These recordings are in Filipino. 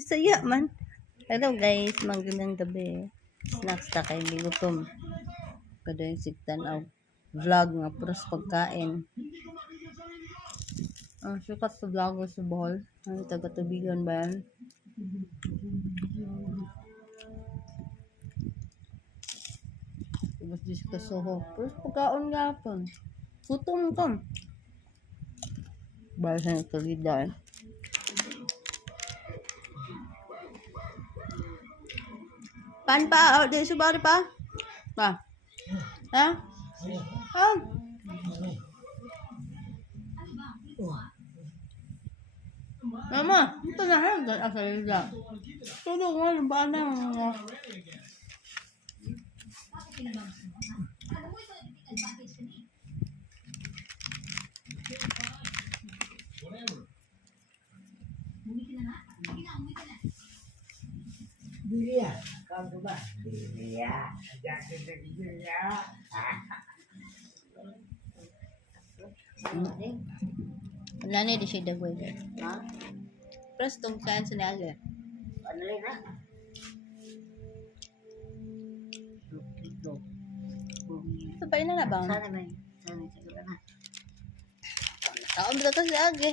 Bisaya man. Hello guys, magandang gabi. Snacks ta kay gutom. Kada yung sigtan og vlog nga puros pagkain. Ang sikat sa vlogger sa Bohol. Ang taga-tubigan ba yan? Tapos dis ka soho. Puros pagkaon nga po. Gutom ko. Bahal sa nagkalida eh. Pan pa? Oh, di subari pa? Pa? Ha? Ha? Mama, ito na lang. Asal lang. Tulog nga, ba na? Diria, kamu ba? Diria, jangan diria. Wala na di siya dagway. Ha? Plus, tong saan sa naga. Ano rin ha? Ito. Ito pa ina na ba? Sana ba? Sana siguro na. Taon ba ito si Age?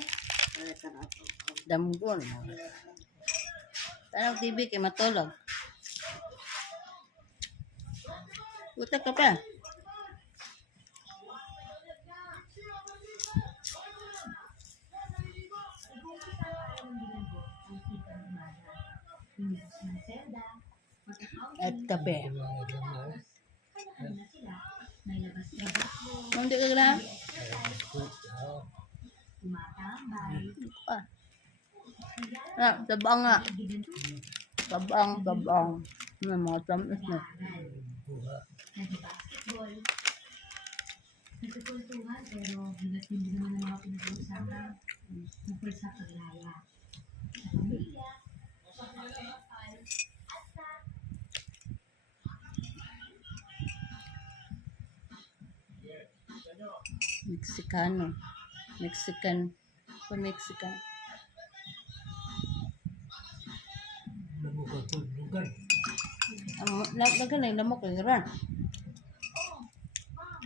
Sana ako. Damgon. Tanong TV kay matulog. Utak ka pa. At kape. Hindi ka na? Tabang nga. Tabang. May mga tamis na. Nagkukultuhan pero bigat hindi naman ang mga pinag-uusapan tungkol sa paglaya. Sa pamilya, sa pagkakapal, at sa Mexicano. Mexican. Pa-Mexican. Ang lagan na yung lamok yung ran.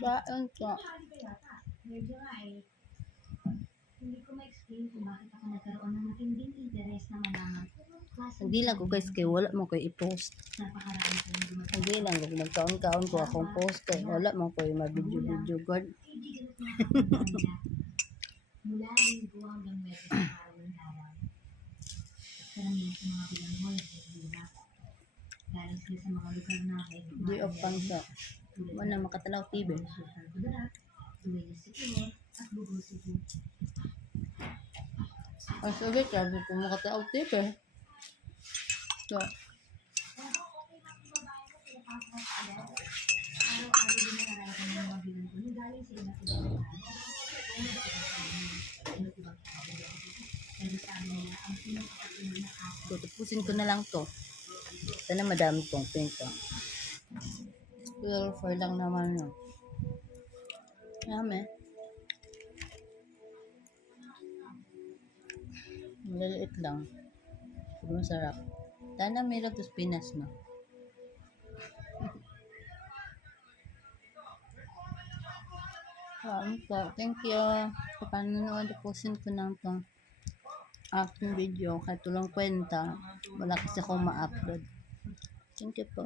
Saan ka? medyo ay hindi ko ma-explain kung bakit ako nagkaroon ng matinding interes na malaman klase Hindi lang ko guys kay wala mo koy i-post. napakarami ko ng dumating. Hindi lang ko nagkaon-kaon ko akong post kay wala mo koy ma-video god. Mula linggo hanggang Webes sa araw ng araw. Karamihan sa mga bilanghoy ay hirap. Galing sila sa mga lugar na may Di of pangsa. Wala makatanaw TV. Sultan Kudarat, Dueñas Secure, at Bugol Cebu. Ang sabi ka, di ko makatanaw TV. So, Araw-araw din nararating ng mga bilanghoy na galing sa iba't ibang lugar. Iba't ibang tao. Pero sabi nila, ang pinakapatuloy na kaso tapusin ko na lang to. Sana madami tong pinto. Pero for lang naman no. Yummy. Maliliit lang. Pero masarap. Sana meron to Pinas no. Thank you. Sa panonood, tapusin ko lang tong aking video. Kahit walang kwenta, wala kasi akong ma-upload. Thank you po.